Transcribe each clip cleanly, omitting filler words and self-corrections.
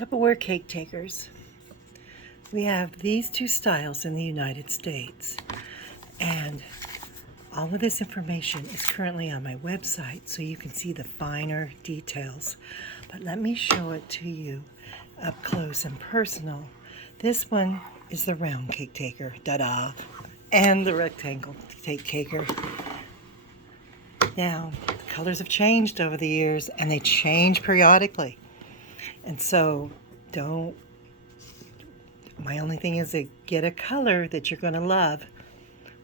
Tupperware Cake Takers. We have these two styles in the United States, and all of this information is currently on my website so you can see the finer details. But let me show it to you up close and personal. This one is the round cake taker, da-da, and the rectangle cake taker. Now, the colors have changed over the years, and they change periodically. And so, my only thing is to get a color that you're going to love,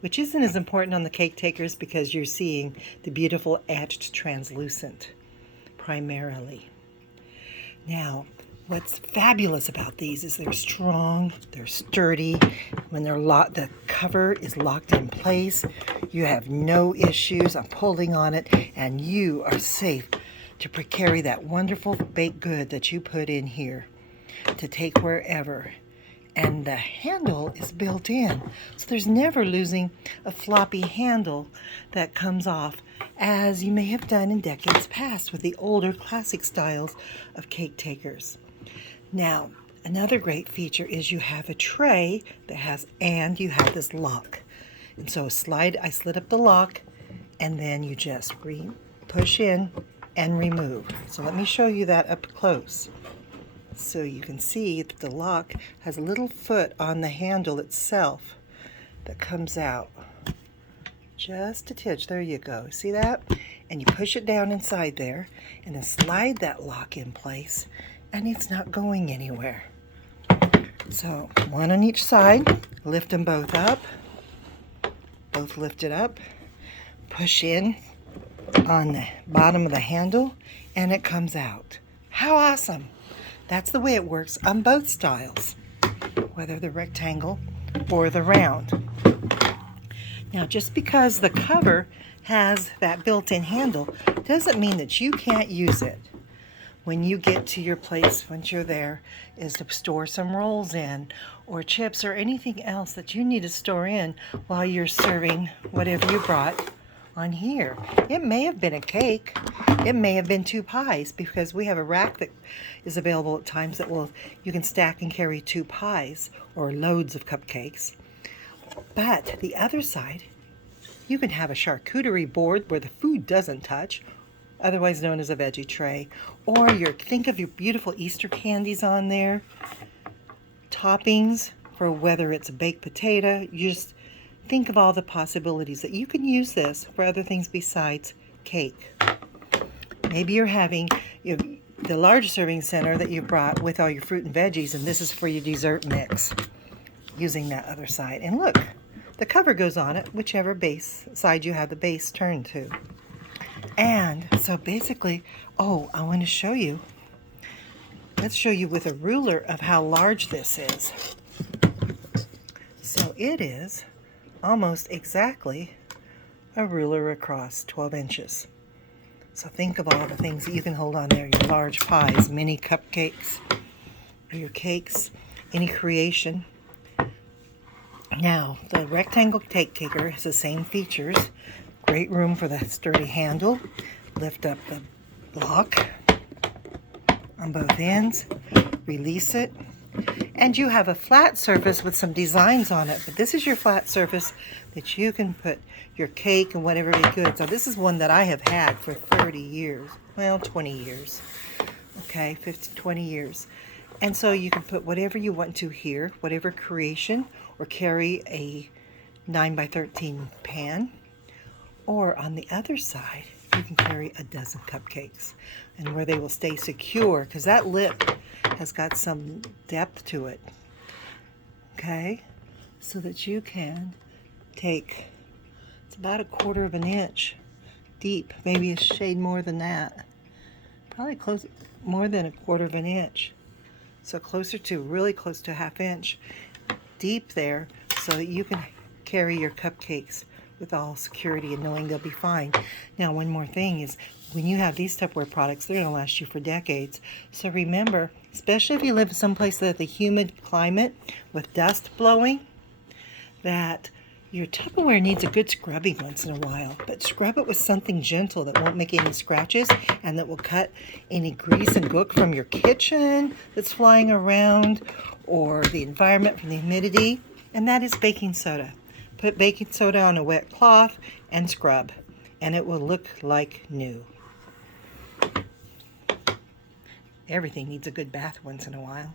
which isn't as important on the cake takers because you're seeing the beautiful etched translucent primarily. Now, what's fabulous about these is they're strong, they're sturdy. When they're locked, the cover is locked in place. You have no issues on pulling on it, and you are safe to carry that wonderful baked good that you put in here to take wherever. And the handle is built in, so there's never losing a floppy handle that comes off, as you may have done in decades past with the older classic styles of cake takers. Now, another great feature is you have a tray that has, and you have this lock. And so I slid up the lock, and then you just push in and remove. So let me show you that up close. So you can see that the lock has a little foot on the handle itself that comes out. Just a titch, there you go. See that? And you push it down inside there and then slide that lock in place, and it's not going anywhere. So one on each side, lift them both up, both lifted up, push in on the bottom of the handle, and it comes out. How awesome! That's the way it works on both styles, whether the rectangle or the round. Now, just because the cover has that built-in handle doesn't mean that you can't use it. When you get to your place, once you're there, is to store some rolls in, or chips, or anything else that you need to store in while you're serving whatever you brought on here. It may have been a cake, it may have been 2 pies, because we have a rack that is available at times that you can stack and carry 2 pies or loads of cupcakes. But the other side, you can have a charcuterie board where the food doesn't touch, otherwise known as a veggie tray, or think of your beautiful Easter candies on there, toppings for whether it's a baked potato. You just think of all the possibilities that you can use this for other things besides cake. Maybe you're having the large serving center that you brought with all your fruit and veggies, and this is for your dessert mix, using that other side. And look, the cover goes on it, whichever base side you have the base turned to. And so basically, I want to show you. Let's show you with a ruler of how large this is. So it is almost exactly a ruler across 12 inches. So think of all the things that you can hold on there, your large pies, mini cupcakes, or your cakes, any creation. Now, the rectangle cake taker has the same features. Great room for the sturdy handle. Lift up the lock on both ends, release it, and you have a flat surface with some designs on it. But this is your flat surface that you can put your cake and whatever be good. So this is one that I have had for 30 years. Well, 20 years. Okay, 20 years. And so you can put whatever you want to here, whatever creation, or carry a 9x13 pan. Or on the other side, you can carry a dozen cupcakes, and where they will stay secure, because that lip has got some depth to it. Okay, so that you can take, it's about 1/4 of an inch deep, maybe a shade more than that, probably more than 1/4 of an inch, so really close to 1/2 inch deep there, so that you can carry your cupcakes with all security and knowing they'll be fine. Now, one more thing is, when you have these Tupperware products, they're going to last you for decades. So remember, especially if you live someplace that's a humid climate with dust blowing, that Your Tupperware needs a good scrubbing once in a while, but scrub it with something gentle that won't make any scratches and that will cut any grease and gook from your kitchen that's flying around or the environment from the humidity, and that is baking soda. Put baking soda on a wet cloth and scrub, and it will look like new. Everything needs a good bath once in a while.